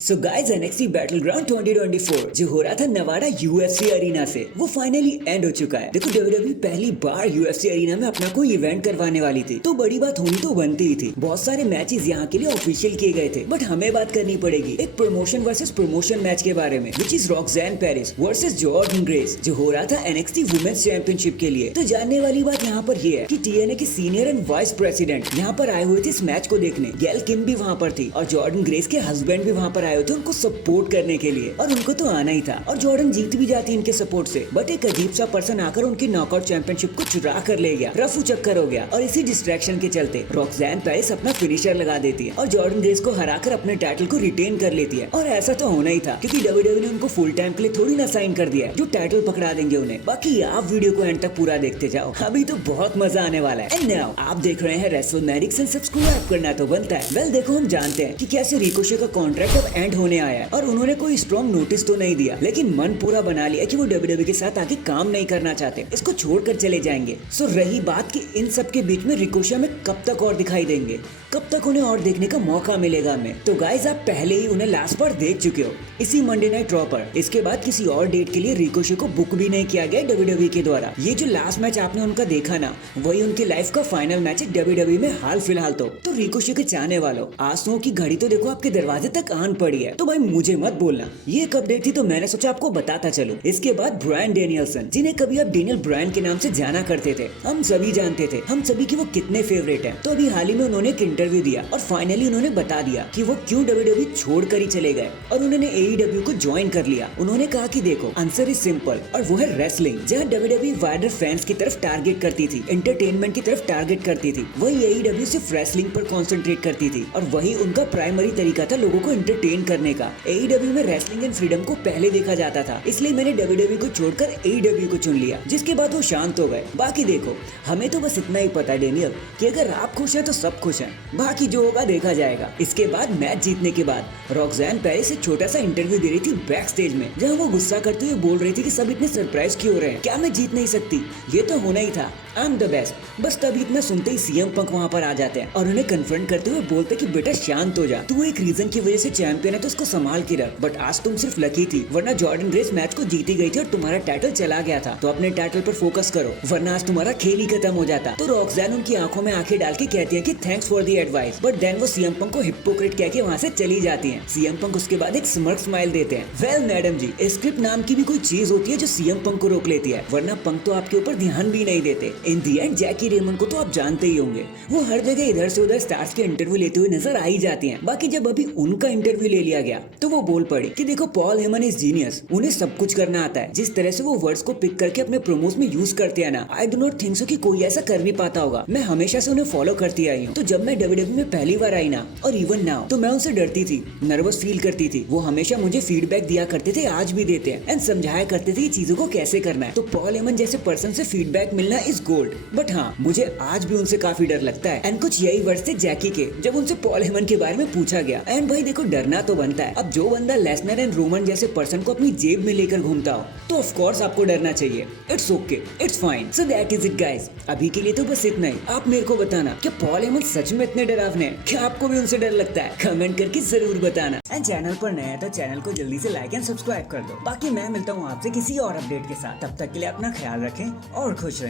So guys NXT Battleground 2024 जो हो रहा था नवाडा यूएफसी अरीना से वो फाइनली एंड हो चुका है। देखो डब्ल्यूडब्ल्यूई पहली बार यूएफसी अरीना में अपना कोई इवेंट करवाने वाली थी तो बड़ी बात होनी तो बनती ही थी। बहुत सारे मैचेस यहाँ के लिए ऑफिशियल किए गए थे बट हमें बात करनी पड़ेगी एक प्रमोशन वर्सेस प्रमोशन मैच के बारे में which is Roxanne Perez versus Jordan Grace जो हो रहा था एनएक्सटी वुमेन्स चैंपियनशिप के लिए। तो जानने वाली बात यहाँ पर ये है कि टीएनए के सीनियर एंड वाइस प्रेसिडेंट यहाँ पर आए हुए थे इस मैच को देखने। गैल किम भी वहाँ पर थी और जॉर्डन ग्रेस के हस्बैंड भी वहाँ पर आए थे उनको सपोर्ट करने के लिए और उनको तो आना ही था और जॉर्डन जीत भी जाती इनके सपोर्ट से। बट एक अजीब सा पर्सन आकर उनकी नॉकआउट चैंपियनशिप को चुरा कर ले गया। रफू चक्कर हो गया और इसी डिस्ट्रैक्शन के चलते रॉक्सैन पेरिस अपना फिनिशर लगा देती है और जॉर्डन ग्रेस को हराकर अपने टाइटल को रिटेन कर लेती है। और ऐसा तो होना ही था क्योंकि डब्ल्यूडब्ल्यूई ने उनको फुल टाइम के लिए थोड़ी ना साइन कर दिया है जो टाइटल पकड़ा देंगे उन्हें। बाकी आप वीडियो को एंड तक पूरा देखते जाओ, अभी तो बहुत मजा आने वाला है। एंड नाउ आप देख रहे हैं रेसलमैनिक्स एंड सब्सक्राइब करना तो बनता है। वेल देखो हम जानते हैं कि कैसे रिकोशे का कॉन्ट्रैक्ट अब एंड होने आया है और उन्होंने कोई स्ट्रॉन्ग नोटिस तो नहीं दिया लेकिन मन पूरा बना लिया कि वो डब्ल्यूडब्ल्यूई के साथ आगे काम नहीं करना चाहते, इसको छोड़कर चले जाएंगे। सो रही बात कि इन सब के बीच में रिकोशा में कब तक और दिखाई देंगे, कब तक उन्हें और देखने का मौका मिलेगा हमें। तो गाइज आप पहले ही उन्हें लास्ट बार देख चुके हो इसी मंडे नाइट रॉ पर। इसके बाद किसी और डेट के लिए रिकोशे को बुक भी नहीं किया गया डब्ल्यूडब्ल्यूई के द्वारा। ये जो लास्ट मैच आपने उनका देखा ना वही उनकी लाइफ का फाइनल मैच है डब्ल्यूडब्ल्यूई में हाल फिलहाल। तो रिकोशे के चाहने वालों आंसुओं की घड़ी तो देखो आपके दरवाजे तक आन पड़ी है। तो भाई मुझे मत बोलना ये कब डेट थी, तो मैंने सोचा आपको बताता चलूं। इसके बाद ब्रायन डेनियल्सन जिन्हें कभी आप डेनियल ब्रायन के नाम से जाना करते थे, हम सभी जानते थे हम सभी की वो कितने फेवरेट हैं। तो अभी हाल ही में उन्होंने एक इंटरव्यू दिया और फाइनली उन्होंने बता दिया कि वो क्यों डब्ल्यूडब्ल्यूई छोड़कर ही चले गए और उन्होंने एईडब्ल्यू को ज्वाइन कर लिया। उन्होंने कहा कि देखो आंसर इज सिंपल और वो है रेसलिंग। जहाँ डब्ल्यूडब्ल्यूई वाइडर फैंस की तरफ टारगेट करती थी, एंटरटेनमेंट की तरफ टारगेट करती थी, वही एईडब्ल्यू सिर्फ रेसलिंग पर कॉन्सेंट्रेट करती थी और वही उनका प्राइमरी तरीका था लोगों को एंटरटेन करने का। एईडब्ल्यू में रेसलिंग एंड फ्रीडम को पहले देखा जाता था, इसलिए मैंने डब्ल्यूडब्ल्यूई को छोड़कर एईडब्ल्यू को चुन लिया, जिसके बाद वो शांत हो गए। बाकी देखो हमें तो बस इतना ही पता है डेनियल कि अगर आप खुश हैं तो सब खुश हैं, बाकी जो होगा देखा जाएगा। इसके बाद मैच जीतने के बाद रॉक्सैन पेरिस एक छोटा सा इंटरव्यू दे रही थी बैक स्टेज में, जहाँ वो गुस्सा करते हुए बोल रही थी कि सब इतने सरप्राइज क्यों हो रहे हैं, क्या मैं जीत नहीं सकती, ये तो होना ही था, आई एम द बेस्ट। बस तभी इतना सुनते ही सीएम पंक वहाँ पर आ जाते हैं और उन्हें कन्फ्रंट करते हुए बोलते कि बेटा शांत हो जा, तू एक रीजन की वजह से चैंपियन है तो उसको संभाल के रख। बट आज तुम सिर्फ लकी थी, वरना जॉर्डन ग्रेस मैच को जीती गई थी और तुम्हारा टाइटल चला गया था। तो अपने टाइटल पर फोकस करो वरना आज तुम्हारा खेल ही खत्म हो जाता। तो रॉक्सैन उनकी आंखों में आंखें डाल के कहती है कि thanks for the advice, but then वो सीएम पंक को हिपोक्रेट कह के वहाँ से चली जाती है। सीएम पंक उसके बाद एक स्मर्क स्माइल देते हैं। वेल मैडम जी, स्क्रिप्ट नाम की भी कोई चीज होती है जो सीएम पंक को रोक लेती है, वरना पंक तो आपके ऊपर ध्यान भी नहीं देते। इन दी एंड जैकी रेमंड को तो आप जानते ही होंगे, वो हर जगह इधर से उधर स्टार्स के इंटरव्यू लेते हुए नजर आ ही जाती हैं। बाकी जब अभी उनका इंटरव्यू ले लिया गया तो वो बोल पड़ी कि देखो पॉल हेमन इज जीनियस, उन्हें सब कुछ करना आता है। जिस तरह से वो वर्ड्स को पिक करके अपने प्रोमोस में यूज करते हैं ना, I do not think so कि कोई ऐसा कर भी पाता होगा। मैं हमेशा से उन्हें फॉलो करती आई हूँ। तो जब मैं डब्ल्यूडब्ल्यूई में पहली बार आई ना और इवन नाउ, तो मैं उनसे डरती थी, नर्वस फील करती थी। वो हमेशा मुझे फीडबैक दिया करते थे, आज भी देते हैं, एंड समझाया करते थे चीजों को कैसे करना है। तो पॉल हेमन जैसे पर्सन से फीडबैक मिलना इज गोल्ड। बट हाँ, मुझे आज भी उनसे काफी डर लगता है। एंड कुछ यही वर्ड्स थे जैकी के जब उनसे पॉल हेमन के बारे में पूछा गया। एंड भाई देखो डरना तो बनता है। अब जो बंदा लेसनर एंड रोमन जैसे पर्सन को अपनी जेब में लेकर घूमता हो तो ऑफ कोर्स आपको डरना चाहिए। It's okay, it's fine. So that is it guys, अभी के लिए तो बस इतना ही। आप मेरे को बताना कि पॉल हेमन सच में इतने डरावने हैं, क्या आपको भी उनसे डर लगता है? कमेंट करके जरूर बताना। एंड चैनल पर नया है तो चैनल को जल्दी से लाइक एंड सब्सक्राइब कर दो। बाकी मैं मिलता हूँ आपसे किसी और अपडेट के साथ, तब तक के लिए अपना ख्याल रखें और खुश रहें।